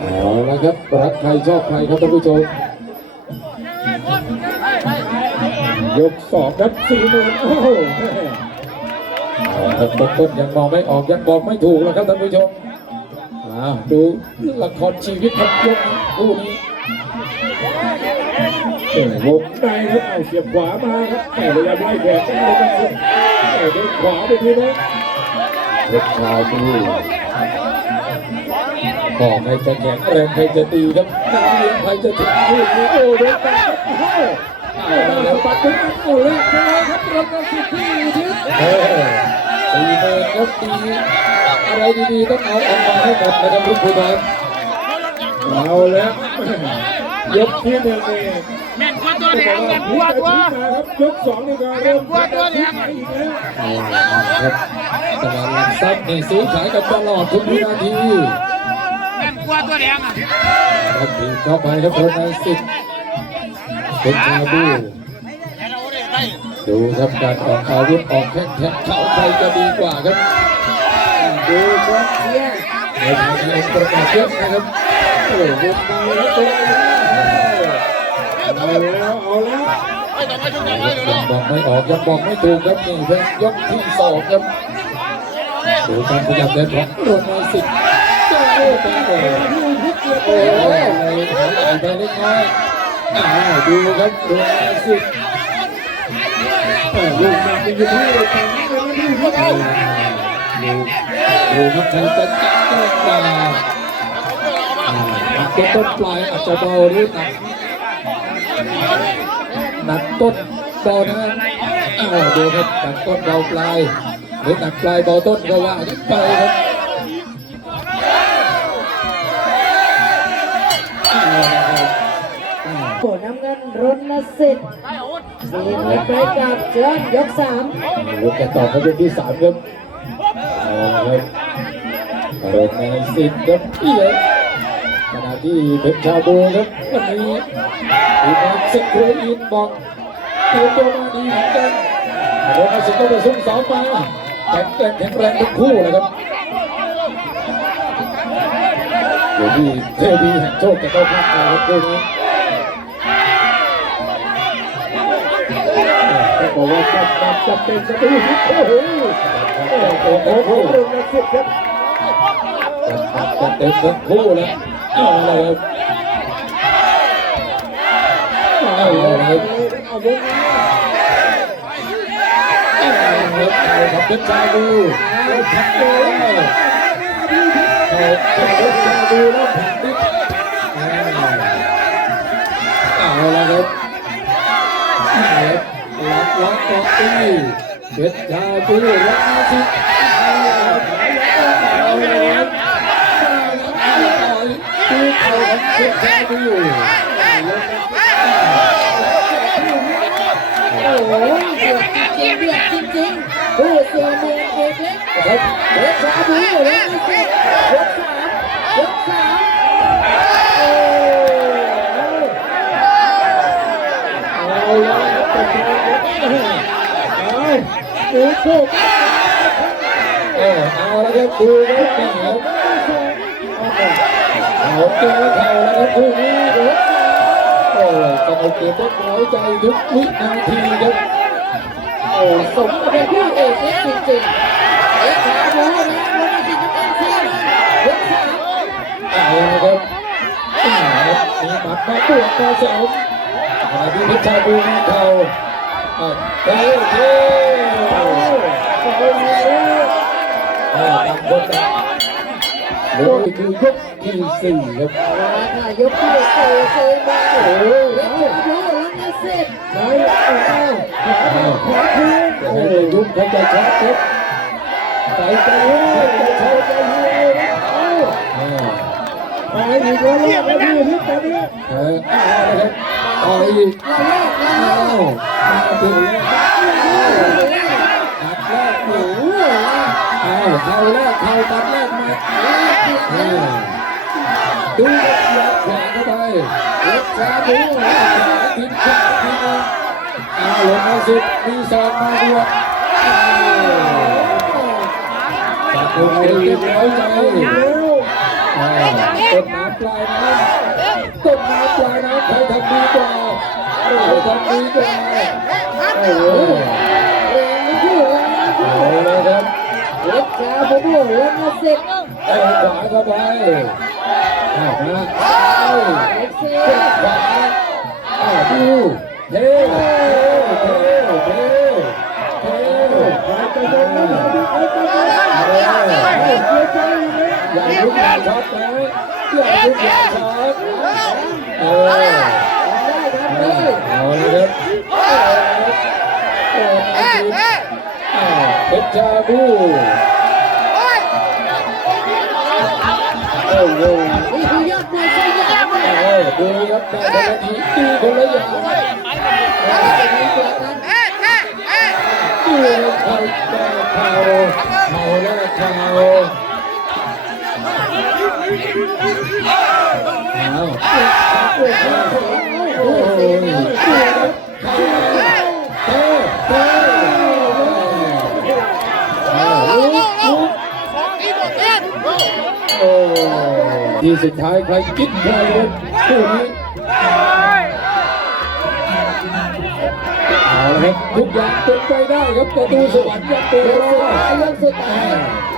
เอาละครับรักใครชอบใครครับท่านผู้ชมยกสองครับสี่หมื่นโอ้โหครับต้นยังมองไม่ออกยังบอกไม่ถูกแล้วครับท่านผู้ชมอ่าดูละครชีวิตครับยกคู่นี้เอ้ยวงในครับเอาเสียบขวามาครับแต่พยายามไล่แขนได้เลยครับแต่เดินขวาไปทีนะเพชรชา บูก็ใครจะแข็งแรงใครจะตีครับน้ำเลี้ยงใครจะถึงคู่นี้โอ้เดินไปโอ้โหเอาละปัดถึงโอ้แรกเลยครับรถกันสิที่ที่เออตีเมนครับตีอะไรดีๆต้องเอาออกมาให้หมดนะครับทุกผู้ชมเอาแล้วยกที่หนึ่งนี่แม่นกว่าตัวแดงแม่นกว่าตัวยกสองนี่ก็เริ่มอีกแล้วเอาละครับตลาดหลักทรัพย์นี่ซื้อขายกันตลอดทุกวินาที แม่นกว่าตัวแดงอะครับทีเข้าไปครับคนในสิบเป็นชาบูดูครับการออกอาวุธออกแข้งแทงเข่าใครจะดีกว่าครับดูครับเชียในทางที่องประกอบเยอะนะครับโอ้วงในแล้วตัวเอาแล้วเอาแล้วยังบอกไม่ออกยังบอกไม่ถูกครับนี่เป็นยกที่สองครับดูการขยับเดินของรวมในสิบ โอ้โหเลยหันไหลไปเล็กน้อยอ้าดูครับรวมในสิบลูกหนักอยู่ที่ฝั่งนี้เลยนะพี่ครับดูดูครับใครจะจับแก้กว่าอาต้นต้นปลายอาจจะเบาหรือหนักหนักต้นเบานะอ้าวดูครับหนักต้นเบาปลายหรือหนักปลายเบาต้นก็ว่ากันไปครับ รณสิทธิ์สี่หมื่นไปกับเชิญยกสามยกกันต่อครับยกที่สามครับรับเริ่มในสิบครับเอียดขณะที่เป็นชาบูครับวันนี้ทีมงานสิงห์โคอินบอกเตรียมตัวมาดีเหมือนกันรนัสิงห์ก็ไปซุ่มซ้อมมาแข็งแกร่งแข็งแรงทั้งคู่เลยครับเดี๋ยวที่เทวีแห่งโชคจะเข้าพักนะครับคู่นี้ บอกว่าจับจับจับเป็นสตีโอ้โหโอ้โหโอ้โหนักสุดครับจัดเต็มทั้งคู่แล้วเอาเลยครับเอาเลยครับเอาเลยครับเอาเป็นชาบูเอาผักเลยเอาเอาเป็นชาบูแล้วผักดิบเอาละครับ ล็อกล็อกเกาะตีเป็นชาบูล็อกอาทิตย์เอาเลยครับดูเขาของเป็นชาบูโอ้โหเดือดจริงเดือดจริงๆผู้สี่หมื่นเอกเล็กครับเดชาบูรณสิทธิ์ยกสามยกสามโอ้ เอาแล้วเป็นเอาดูโคกเออเอาแล้วครับดูครับนี่ครับเอาเจอเข่าแล้วครับคู่นี้ครับโอ้สนุกเดือดร้อนใจทุกวินาทีครับโหสมกับเป็นผู้เอกเล็กจริงๆเดชาบูนะรณสิทธิ์น้ำเงินสี่หมื่นยกสามเอาละครับมีหมัดมาบวกมาเสริมขณะที่เพชรชาบูมีเข่า อะเท่เท่อ่าต่างคนต่างนี่คือยกที่สี่ครับเอายกที่สี่สี่มื่นโอ้โหเดชาบูรณสิทธิ์ไหนเอาเอาอ้าขอคืนโอ้ยยุ่งเขาจะช็อตครับใจใจจะช็อตใจเย็นเอาอ่าไปอีกแล้วลูกแล้วพี่ตอนนี้เออเอาละครับต่อยอีกเราแรกเราเอาแรกมาถึงแล้ว เราแรกตัดแรกหนูเอาเข่าแรกเข่าตัดแรกมาอ่ดูยัดขวาเข้าไปเล็กชาบูทิ้งขวาทิ้งเอาลงมาสิบมีสองมาบวกจับตัวเองเรียบร้อยใจเร็วอ่าต้นน้ำปลายน้ำ ต้นน้ำปลายน้ำใครทำดีกว่าใครทำดีกว่าโอ้โหแรงทั้งคู่แรงคู่เอาเลยครับเพชรชาบูบูวันละสิบเตะขวาเข้าไปอ้าวมาเอ้ยเอ็กซีเตะขวาอ้าวดูเท่เท่เท่เท่เท่ใครจะโดนนะใครจะโดนนะเสียใจอยู่ไหมอย่าลุกอย่าช็อตนะอย่าลุกอย่าช็อตเออ ได้ครับนี่ เอาเลยครับเอาเลยครับโอ้นาทีอ้าวเพชรชาบู โอ้โหนี่คือยอดมวยสยามเออดูครับได้คนละทีดีคนละอย่างดีกว่ากันดูครับเขาเขาแรกเขาเอาโอ้โห ที่สุดท้ายใครกินใครครับคู่นี้เอาละครับทุกอย่างเป็นไปได้ครับประตูสวรรค์ยังเปิดยกรอสุดท้ายยกสุดท้าย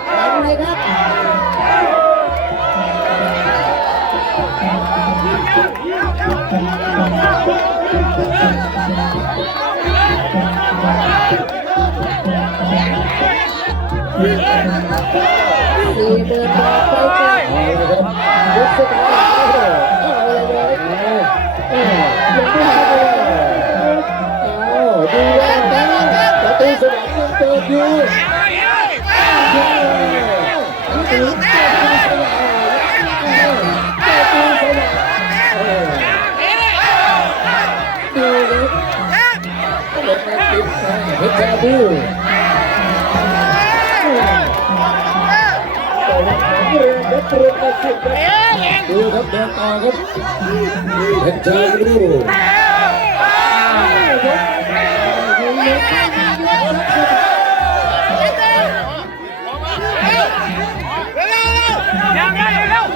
ทำเลยครับ สี่หมื่นบาทไปจับยกสุดท้ายเอาเลยเลยเอาเอายังไม่ทันเลยเอาดูว่าประตูสวรรค์ยังเปิดอยู่ประตูสวรรค์ประตูสวรรค์เออดูครับเป็นนักติดเพชรชาบู ว่าแข็งแรงและตรึงและสุดนะดูครับเดินต่อครับเพชรชาบูยังไงเร็ว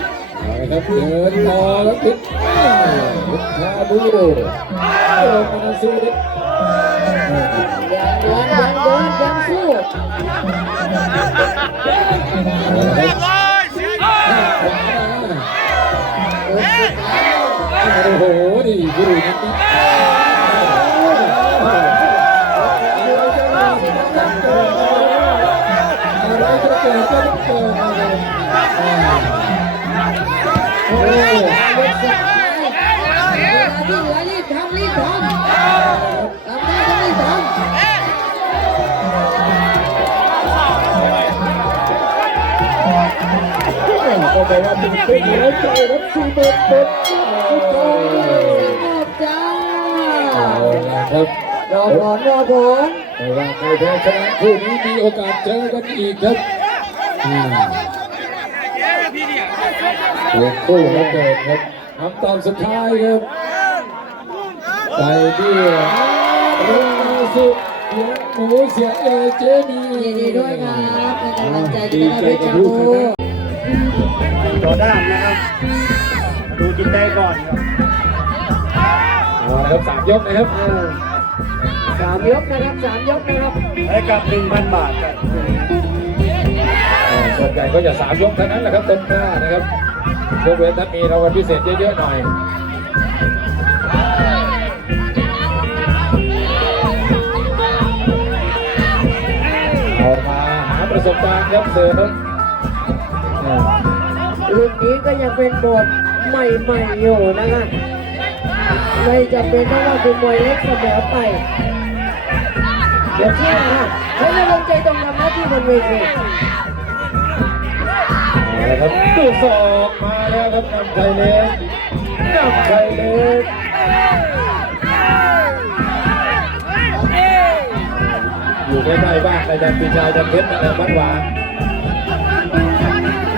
เอาละครับเดินต่อครับเพชรเพชรชาบูโอ้มาสู้ครับยังเดินยังเดินยังสู้ โอ้โหนี่ดูนี่อะไรจะเกิดก็ต้องเกิดโอ้โหเวลาที่เหลือรีบทำรีบทำทำได้ก็รีบท ก็บอกว่าเป็นเป็นหัวใจรับสี่หมื่นเป็นสุดท้ายำมอบจ้าเอาละครับรอผลรอผลแต่ว่าใครแพ้ชนะคู่นี้มีโอกาสเจอกันอีกครับอืมพี่เนี่ยถูกคู่แล้วเกิดครับคำตอบสุดท้ายครับไปที่รุ่งสุดเสียงหมูเสียเอเจมีดีด้วยครับเป็นกำลังใจที่ได้เพชรกับชาผู้บู จอด้านนะครับ ดูจิตใจก่อนครับเอาละครับสามยกนะครับอ่าสามยกนะครับสามยกนะครับให้กับ1,000บาทครับอ่าส่วนใหญ่ก็จะสามยกเท่านั้นแหละครับต้นหน้านะครับยกเว้นถ้ามีรางวัลพิเศษเยอะๆหน่อยออกมาหาประสบการณ์ครับเสือครับอ่า รุ่นนี้ก็ยังเป็นบทใหม่ๆอยู่นะครับไม่จำเป็นต้องว่าเป็นมวยเล็กเสมอไปเดี๋ยวเที่ยงนะเขาจะลงใจตรงทำหน้าที่บนเวทีเอาละครับตู้ศอกมาแล้วครับนำไทยเล็กนำไทยเล็กอยู่ใกล้ๆบ้านอาจารย์ปีชาอาจารย์เพชรนะครับบ้านหวาน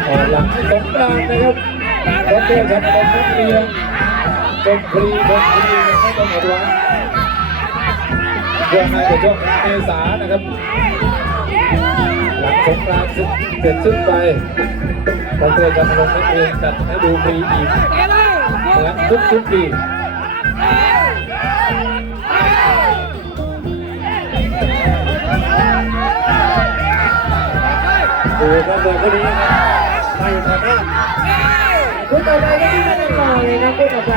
ออกหลังสงกรานต์นะครับรถเตี้ยครับเป็นนักเรียนจงครีจงครีไม่ต้องหมดวันช่วงในจะช่วงเมษานะครับ หลังสงกรานต์เสร็จสิ้นไปดรจำลงนิดเองจัดให้ดูฟรีอีกเหมือนทุกทุกปีดูครับมวยคนนี้ค รับไม่ถนัดคู่ต่อไปก็ที่ไม่ต้องรอเลยนะคู่ต่อไป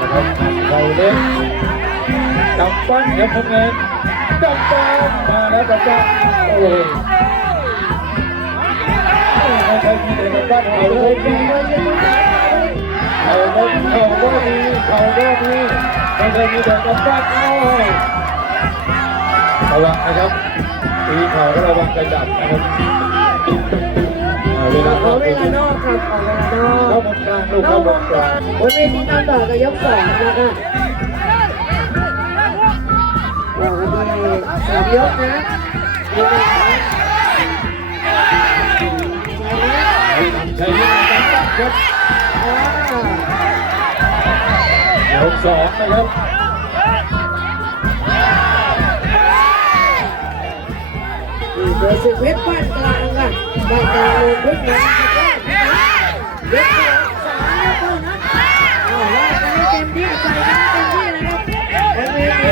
นะครับเราเล่นกำปั้นครับทำงานกำปั้นมาแล้วกำปั้นโอ้ยไม่ใช่มีแต่กำปั้นเอาเลยมีเอาล้มเขาก็มีเขาก็มีไม่ใช่มีแต่กำปั้นเอาระวังนะครับตีเข่าก็ระวังกระจับนะครับ เวลาขเข้าอเวลานอกครับขอเวลานอกเข้าบนกลางลูกเข้าวงกลางบนเวทีตามต่อกับยกสองนะคะบอกให้สามยกนะยกหนึ่งนะใช้ยุทธการตั้งครับยกสองนะครับนี่เบอร์สิบเพชรบ้านกลางค่ะ บ้านกลงโลพุทธนะยกสองสามเท่านั้นเอาว่ากันให้เต็มที่ใส่กันเต็มที่เลยครับบนเวที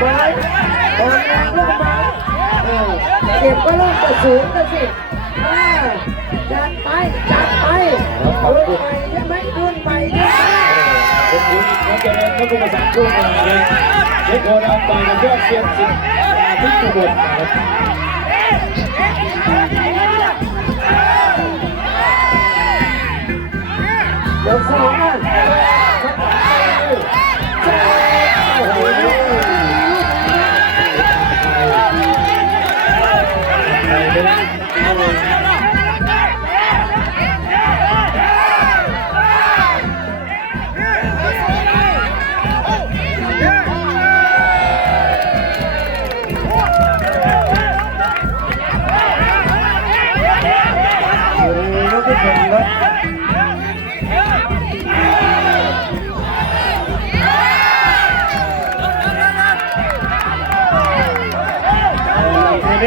บอลบอลแรงลูกบอลเออเก็บก็ลูกกระสุนนะสิจัดไปจัดไปรุ่นใหม่ใช่ไหมรุ่นใหม่ใช่ไหม ผมคนนี้เขาจะเล่นเขาเป็นภาษาช่วงมาเลยเช็คโคดาวไปกับยอดเซียนสิที่กบฏนะครับยกสองอะโอ้โห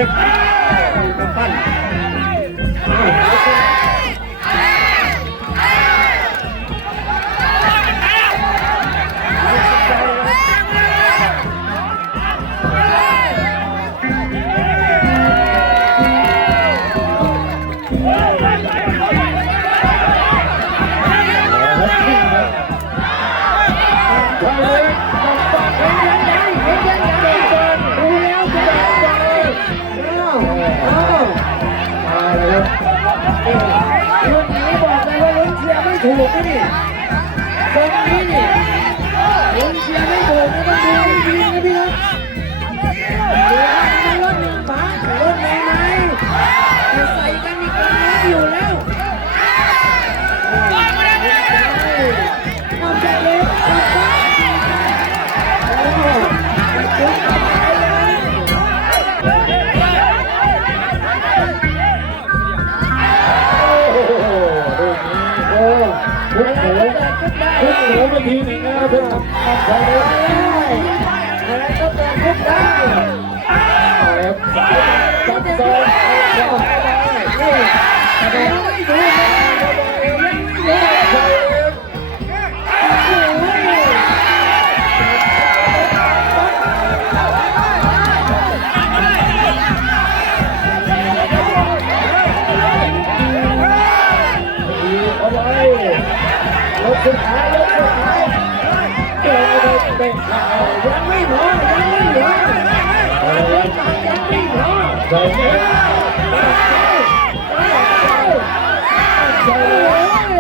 ไป มุกนี่ ทีหนึ่อนะครับเป็นตับตับไปเลยอะไรก็เกิดขึ้นได้เอาแล้วจับซองเอาเข้าไปนี่ยังไม่ดูเยังไม่พอยังไม่พอยังไม่พอใส่เงี้ยโ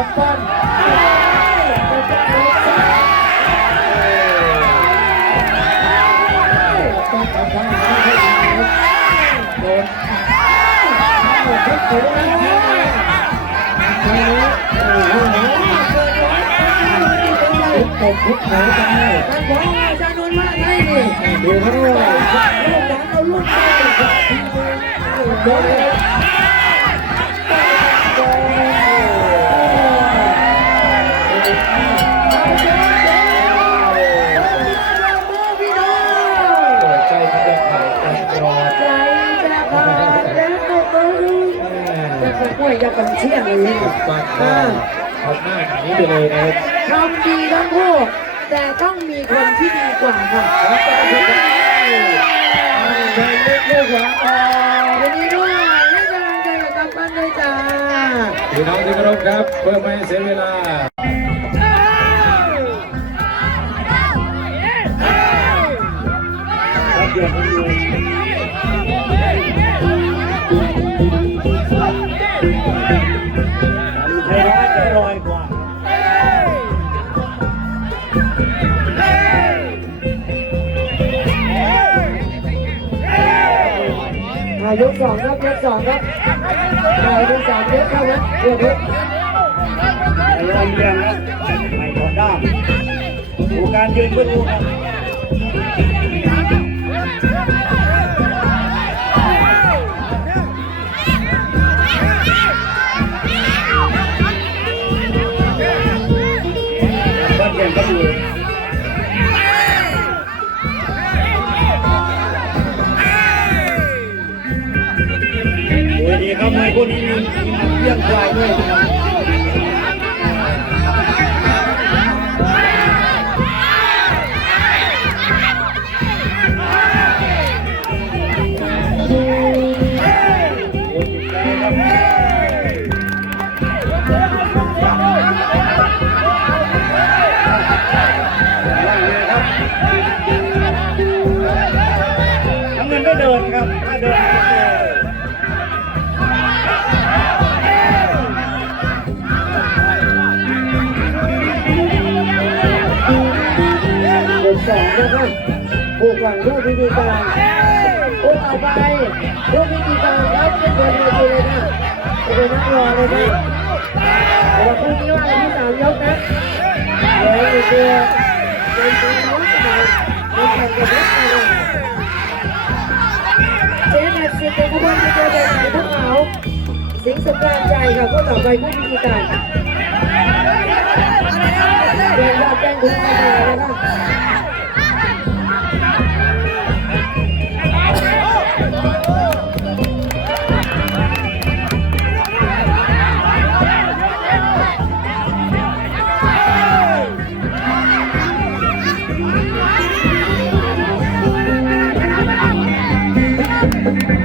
ของบอลโดนทั้งตัวทั้งตัวตบทุกหัวใจบอกว่าจะโดนมากไม่ดีดูเขาด้วยลูกหลังเอาลูกไปโดน กันเชี่ยงเลยปากหน้าทำหน้าหนีไปเลยนะครับทำดีทั้งคู่แต่ต้องมีคนที่ดีกว่าค่ะใจเล็กเล็กหวังอวันนี้ด้วยให้กำลังใจกับกัปตันด้วยจ้าพี่น้องที่เคารพครับ เพื่อไม่ให้เสียเวลาครับเดือนายกสองครับยกสองครับอายกสามยกเข้าครับยกยกไทยรัฐเรียงครับไม่ถอดด้ามดูการยืนเพื่อดูครั ครับมวยคู่นี้มีมีเรื่องควายด้วยนะครับ ผูกหลังรูปพิธีการโอ้ต่อไปรูปพิธีการครับเป็นบนเวทีเลยนะเป็นนักรอเลยนะเดี๋ยวคู่งนี้ว่าที่สามยกนะเดี๋ยวอีกเดือนเป็นเป็นน้องสาวเป็นแข่งกับรถมาเลยเจ๊แม็กซ์เป็นขบวนการเดินทางทุกเขาสิงห์สงกรานต์ใจค่ะก็ต่อไปผู้พิธีการเดินรอบแจ้งถึงมาเลยนะคะ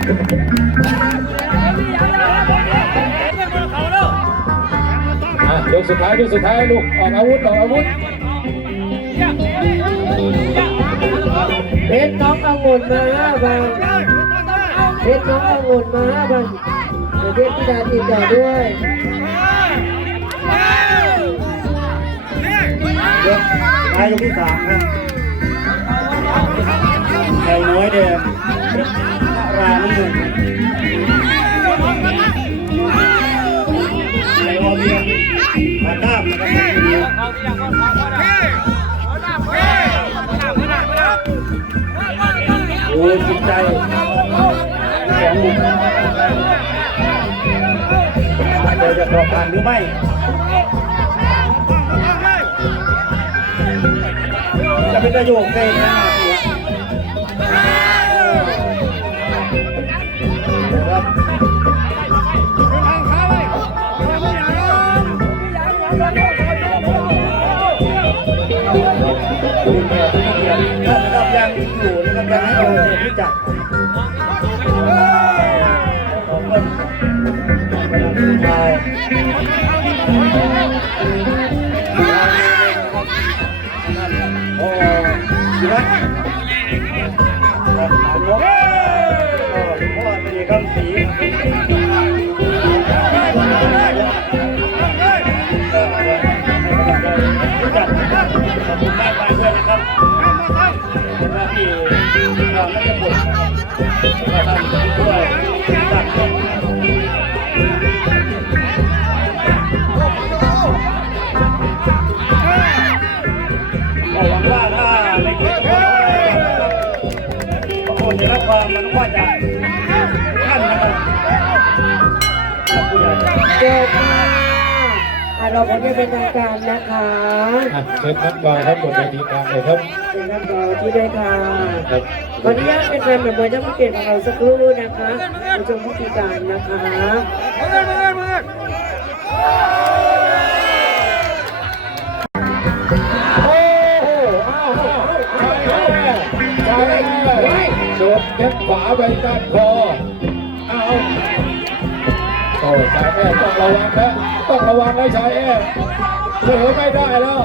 ยกสุดท้ายยกสุดท้ายลูกออกอาวุธออกอาวุธเพชรน้ององุ่นมาห้าพันเพชรน้ององุ่นมาห้าพันเพชรพิดาติดต่อด้วยยกท้ายยกที่สามครับไก่น้อยเดิม ราน้ำเงินวอเบียมาด้ามนะครับโอ้ยจิตใจแข็งมุมเดี๋ยวจะสอบผ่านหรือไม่จะเป็นประโยคเองนะ นนะครับยังอยู่นะครับยังให้เรารู้จักขอบคุณผู้ชายโอ้ยามายด้วยนะครับอบคุณมากว่ามและจะหมดมาทำด้วยตัดก็หวังว่าถ้าไม่เกิดก็คงจะรับความมันว่าจะขั้นนะครับผู้ใหญ่จะอะ เราผลจะเป็นทางการนะคะอะเชิญท่านกองครับบนเวทีกลางเลยครับเป็นท่านรองที่ด้วยค่ะครับขออนุญาตเป็นแฟนแบบมวยท่านผู้เกียรติของเราสักครู่นะคะผู้ชมพิธีการนะคะมึงเงินมึงเงินมึงเงินโอ้โหอ้าวอ้าวอ้าวใช่แล้วใช่แล้วโดนแข้งขวาไปก้านคอเอาโอ้ชายแอ้ต้องระวังนะต้องระวังนะชายแอ้เผลอไม่ได้แล้ว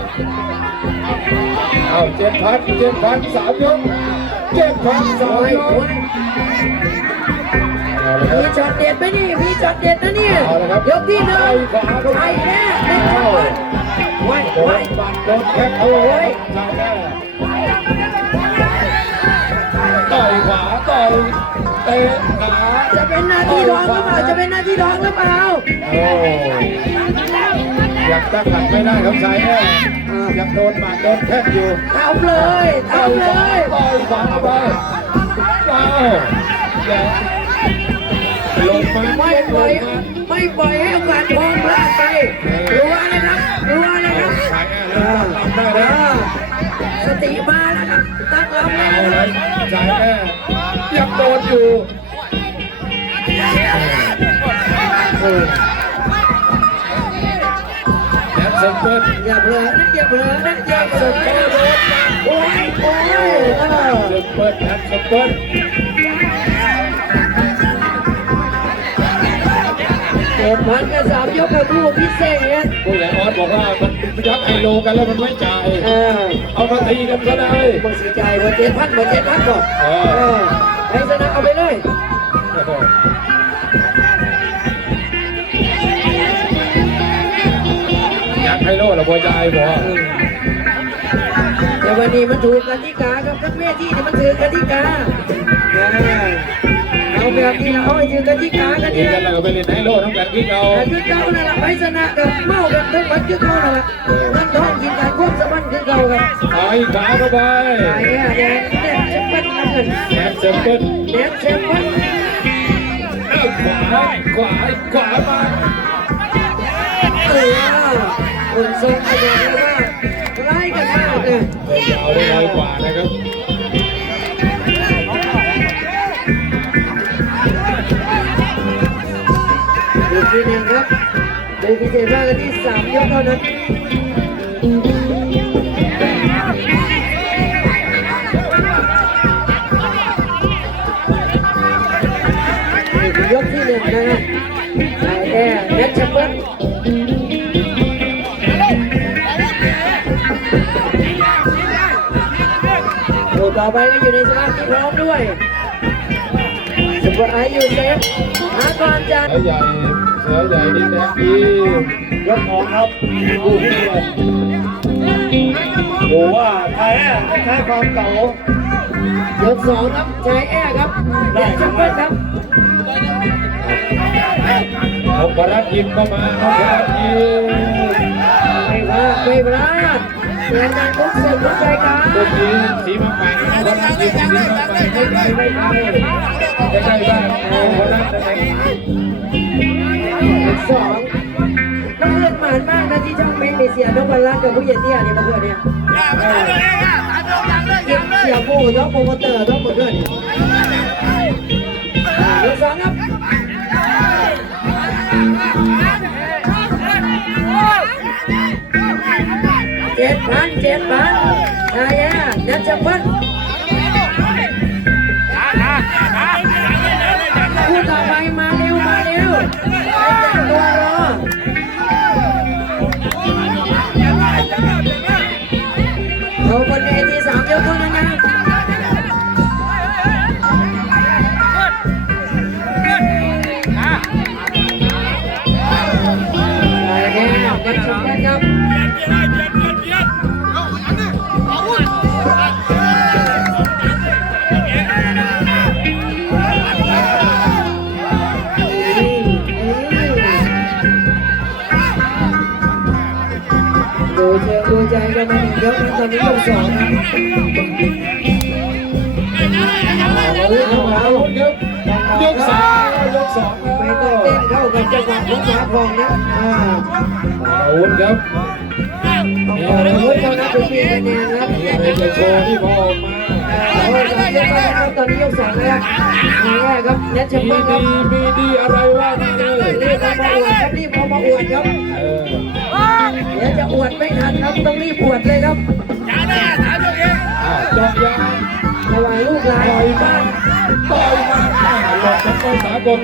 เอาเจ็ดพันเจ็ดพันสามยกเจ็ดพันสามโอ้ยยกโอ้ยเอาละคมีรับช็อตเด็ดไหมนี่มีช็อตเด็ดนะเนี่ยเอาละครับยกที่หนึ่งขวาครับไทยแน่เด็ดช็อตไว้โดไว้นบัตรโดนแข้งโอ้ยชายแอ้ต่อยขวาต่อยเตะขาจะเป็นหน้าที่รองหรือเปล่า จะเป็นหน้าที่รองหรือเปล่า โอ้ยังตั้งหลักไม่ได้ครับชายแอ้ยังโดนหมัดโดนแข้งอยู่ทำเลยทำเลยต่อยขวาไปเอาอย่าลงมาไม่ปล่อยไม่ปล่อยให้โอกาสทองพลาดไปรัวเลยครับรัวเลยครับชายแอ้เริ่มตั้งลำได้เอแล้วอ สติมาแล้วครับตั้งลำเอาแล้วเลนะยชายแม่ยังโดนอยู่แอดเซนเปิลอย่าเผลอนะอย่าเผลอนะอย่าเผลอโอ้ยโอ้ยเออ เซนเปิลแอดเซนเปิล เจ็ดพันกับสามยกกับลูกพิเศษผู้ใหญ่ออสบอกว่ามันยักไฮโลกันแล้วมันไม่จ่ายเออเอามาตีกันก็ได้บริสุทธิ์ใจบริเจ็ดพันบริเจ็ดพันก่อนเอเอออให้ชนะเอาไปเลยยักไฮโลแล้วบ่จ่ายบ่แต่วันนี้มันถูกกติกาครับทั้งเวทีนี่มันถือกติกา เออเอาแบบนี้เอาให้ถือกติกากันตีดีกันแล้วก็ไปเล่นไฮโลทั้งกันที่เราแต่คือเก่านั่นแหละไปชนะกับเมากันทั้งวันคือเก่านั่นแหละเงินทองกินกันควบสมบัติคือเก่ากันเอาอีกขาเข้าไปไอ้เนี่ยแดงเด็ดจะเป็นน้ำเงินแอดเซนเปิลเด็ดเชฟมันเอาขวาขวาขวามาเออคุณทรงก็บอกเลยว่าไล่กันมากเลยยาวได้ร้อยกว่านะครับ ทีหนึ่งครับดูพิเศษมากกันที่สามยกเท่านั้นยกที่หนึ่งนะครับไอแอร์เน็ตแชเปี้ยนตัวต่อไปก็อยู่ในสภาพที่พร้อมด้วยสุภาพอายุเซฟอาก่อนจัน สือใหญ่เสือใหญ่ดินแดงดียกของครับผู้ที่เกิดโอ้ว่าไทยแอร์ใช้ความเก่ายกสองครับชายแอร์ครับเน็ตแชมเปี้ยนครับนพรัตน์ยิมเข้ามานพรัตน์ยิมไม่พลาดไม่พลาดเงินดันทุกสิ่งทุกรายการตัวนี้สีมาใหม่นพรัตน์ยิมสีมาใหม่ไม่ไม่ไม่ไม่ไม่ใช่บ้างนพรัตน์นะครับ สองน้องเลือดหมานมากนะที่ช่องเมกเมเซียน้องบอลลันกับผู้ใหญ่เตี้ยเนี่ยเมื่อคืนเนี่ยเก็บเสียผู้ท้องโปรโมเตอร์ท้องเมื่อคืนเนี่ยยกสองครับเจ็ดพันเจ็ดพันนายแย่นัชพันผู้ต่อไป แต่งตัวรอเอาบนเวทีสามยกเท่านั้น ตอนนี้ยกสองครับเอาเลยเข้ามาครับยกสามยกสองไม่ต้องเต้นเข้ากับจังหวะของฟ้าทองนะอ่าอาวุธครับต้องขออาวุธเท่านั้นถึงมีคะแนนครับเป็นจะโชว์ที่พอออกมาโอ้ยตอนนี้ครับตอนนี้ยกสองแล้วครั้งแรกครับเน็ตแชมเปี้ยนครับดีมีดีอะไรว่าเลยรีบเอามาอวดครับรีบเอามาอวดครับเออเดี๋ยวจะอวดไม่ทันครับต้องรีบอวดเลยครับ ทั้งต้น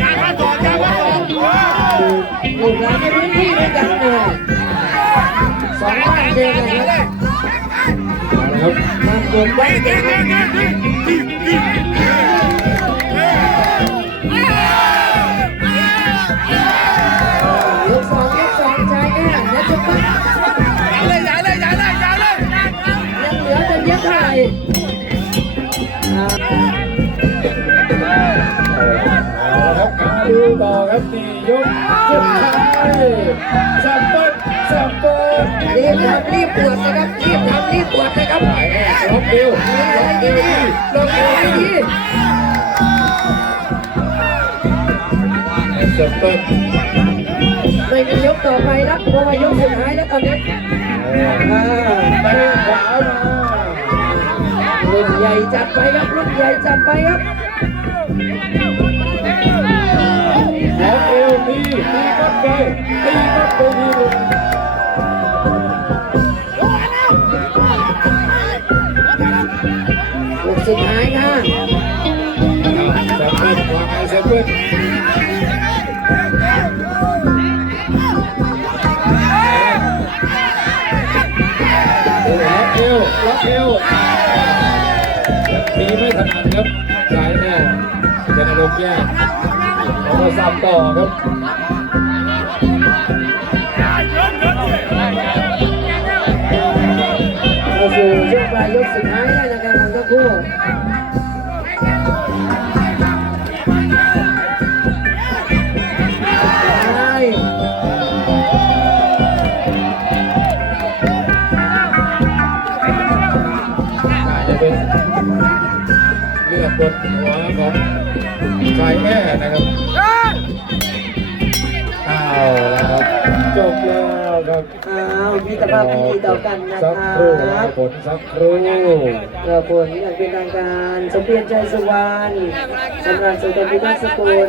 สากลเลยครับลูกหลานในพื้นที่ด้วยกันเลยสองบ้านเจอกันครับเอาละครับมากลุ่มบ้านเจอกันยกสองยกสองชายแก่เน็ตแชมเปี้ยนยังเหลือจะเย็บเท่าไหรู่ต่อครับนี่ยกสุดท้ายสัมปันสัมปันรีบทำรีบปวดนะครับรีบทำรีบปวดนะครับไปแอบล็อกเอวล็อกเอวล็อกเอวดีสัมปันไม่มียกต่อไปแล้วเพราะว่ายกสุดท้ายแล้วตอนนี้อ่าแต้ขวามารุ่นใหญ่จัดไปครับรุ่นใหญ่จัดไปครับ ดไปตีมัดไปทีหนึงลูกสุดท้ายค่ะสัมปันวางไอ้สัมปันล็อกเอวล็อกเอวตีไม่ถนัดครับสายแน่จะนรกแย่แล้วก็ซ้ำต่อครับ สุดท้ายแล้วนะครับของทั้งคู่ใช่อาจจะเป็นเลือดบนหัวของชายแม่นะครับเอาละครับจบแล้วครับอ้าวมีตรภาพที่ดีต่อกันนะคสักรัครู่รอบผลสักครู่เพื่อผลอย่างเป็นทางการสมเพียรใจสุวรรณสำหรับสุตพิทักษ์สกุล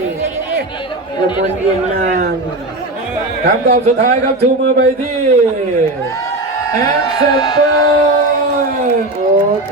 กระมวลเอียนนางคำตอบสุดท้ายครับชูมือไปที่แอนเซนเปอร์โอเค